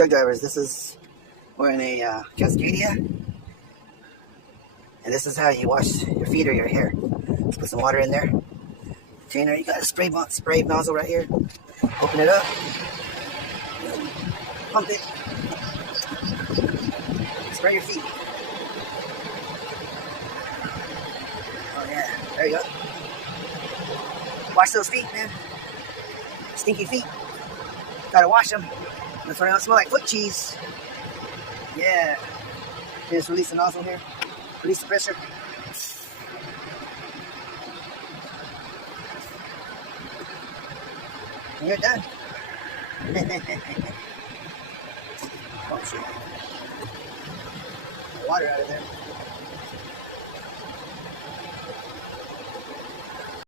truck drivers, we're in a Cascadia, and this is how you wash your feet or your hair. Let's put some water in there. Trainer, you got a spray nozzle right here. Open it up. Pump it. Spray your feet. Oh yeah, there you go. Wash those feet, man. Stinky feet. Gotta wash them. That's why they don't smell like foot cheese. Yeah. Just release the nozzle here. Release the pressure. And you're done. Oh shit. Water out of there.